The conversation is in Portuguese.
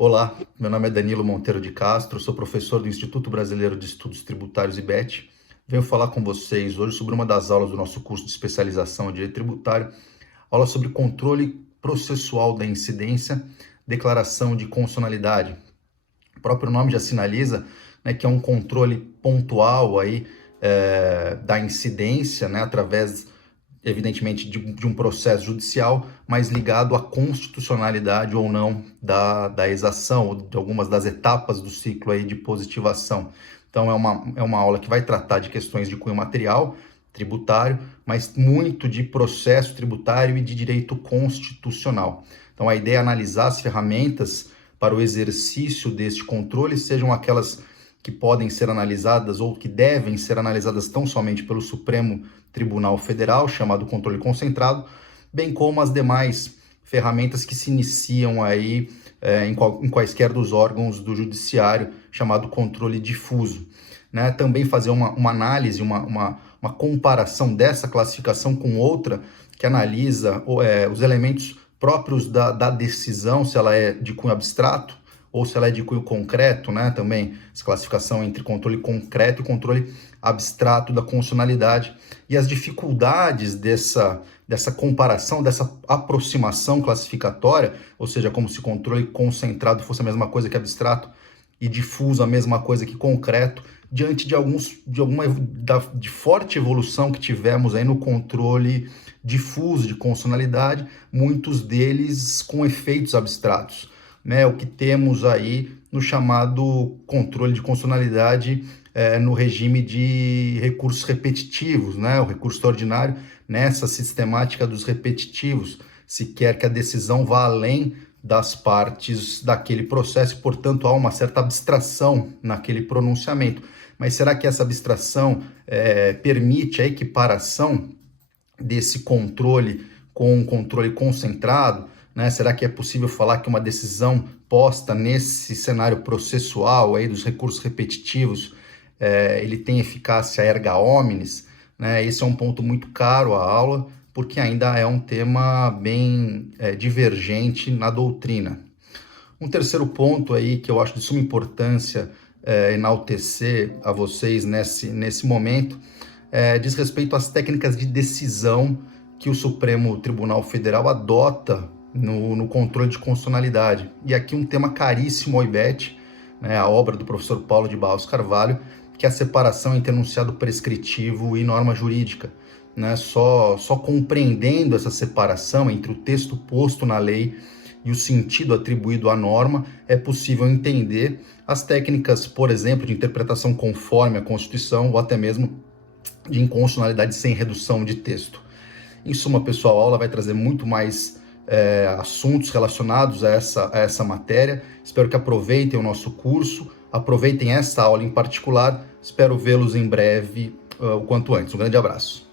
Olá, meu nome é Danilo Monteiro de Castro, sou professor do Instituto Brasileiro de Estudos Tributários IBET. Venho falar com vocês hoje sobre uma das aulas do nosso curso de especialização em Direito Tributário, aula sobre controle processual da incidência, declaração de constitucionalidade. O próprio nome já sinaliza, né, que é um controle pontual aí, da incidência, né, através evidentemente, de um processo judicial, mas ligado à constitucionalidade ou não da exação, ou de algumas das etapas do ciclo aí de positivação. Então, é uma aula que vai tratar de questões de cunho material, tributário, mas muito de processo tributário e de direito constitucional. Então, a ideia é analisar as ferramentas para o exercício deste controle, sejam aquelas que podem ser analisadas ou que devem ser analisadas tão somente pelo Supremo Tribunal Federal, chamado controle concentrado, bem como as demais ferramentas que se iniciam aí em quaisquer dos órgãos do judiciário, chamado controle difuso. Né? Também fazer uma análise, uma comparação dessa classificação com outra que analisa os elementos próprios da decisão, se ela é de cunho abstrato, ou se ela é de cunho concreto, né? Também essa classificação entre controle concreto e controle abstrato da constitucionalidade e as dificuldades dessa comparação, dessa aproximação classificatória, ou seja, como se controle concentrado fosse a mesma coisa que abstrato e difuso a mesma coisa que concreto, diante de forte evolução que tivemos aí no controle difuso de constitucionalidade, muitos deles com efeitos abstratos. Né, o que temos aí no chamado controle de constitucionalidade no regime de recursos repetitivos, né, o recurso extraordinário nessa sistemática dos repetitivos, se quer que a decisão vá além das partes daquele processo, e, portanto, há uma certa abstração naquele pronunciamento. Mas será que essa abstração permite a equiparação desse controle com um controle concentrado? Né? Será que é possível falar que uma decisão posta nesse cenário processual aí dos recursos repetitivos, ele tem eficácia erga omnes? Né? Esse é um ponto muito caro à aula, porque ainda é um tema bem divergente na doutrina. Um terceiro ponto aí que eu acho de suma importância enaltecer a vocês nesse momento diz respeito às técnicas de decisão que o Supremo Tribunal Federal adota no controle de constitucionalidade. E aqui um tema caríssimo ao IBET, né, a obra do professor Paulo de Barros Carvalho, que é a separação entre enunciado prescritivo e norma jurídica. Né? Só compreendendo essa separação entre o texto posto na lei e o sentido atribuído à norma, é possível entender as técnicas, por exemplo, de interpretação conforme a Constituição ou até mesmo de inconstitucionalidade sem redução de texto. Em suma, pessoal, a aula vai trazer muito mais assuntos relacionados a essa matéria. Espero que aproveitem o nosso curso, aproveitem essa aula em particular. Espero vê-los em breve, o quanto antes. Um grande abraço.